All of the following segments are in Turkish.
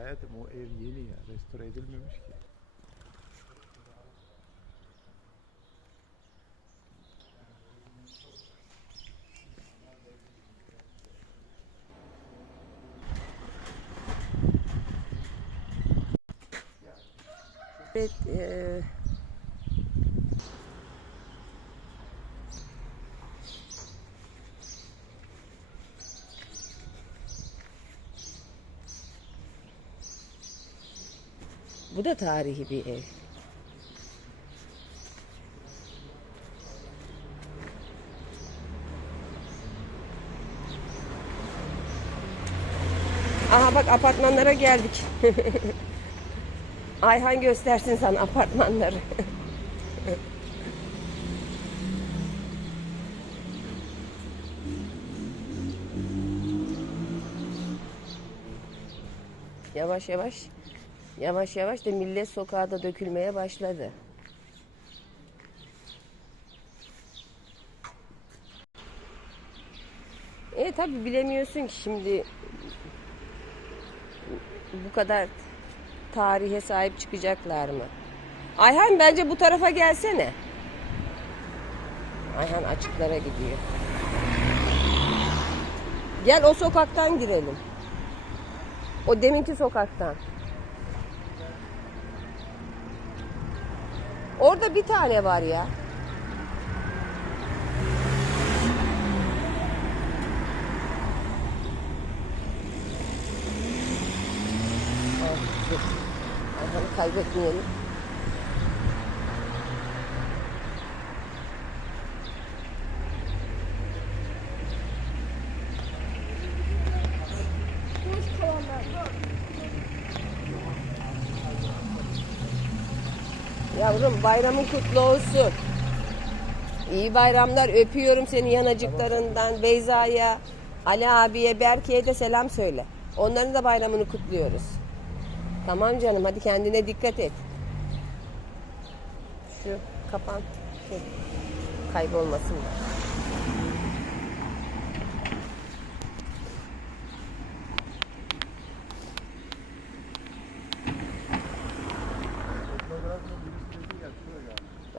Hayatım o ev yeni ya. Restore edilmemiş ki. Evet, e, bu da tarihi bir ev. Aha bak apartmanlara geldik. Ayhan göstersin sana apartmanları. yavaş yavaş yavaş yavaş da millet sokağa da dökülmeye başladı. E tabi bilemiyorsun ki şimdi bu kadar tarihe sahip çıkacaklar mı? Ayhan bence bu tarafa gelsene. Ayhan açıklara gidiyor. Gel o sokaktan girelim. O deminki sokaktan. Orada bir tane var ya. Ayhan'ı kaybetmeyelim. Yavrum bayramın kutlu olsun. İyi bayramlar öpüyorum seni yanacıklarından. Beyza'ya, Ali abiye, Berke'ye de selam söyle. Onların da bayramını kutluyoruz. Tamam canım hadi kendine dikkat et. Şu kapan. Şu kaybolmasın da.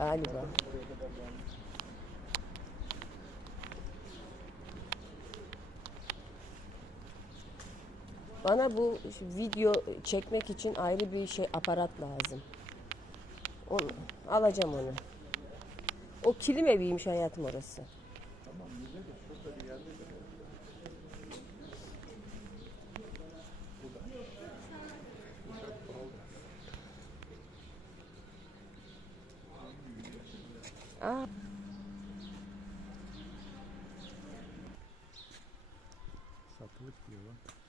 Galiba. Bana bu video çekmek için ayrı bir şey aparat lazım. Onu alacağım onu. O kilim eviymiş hayatım orası. А. Сапожки, вот.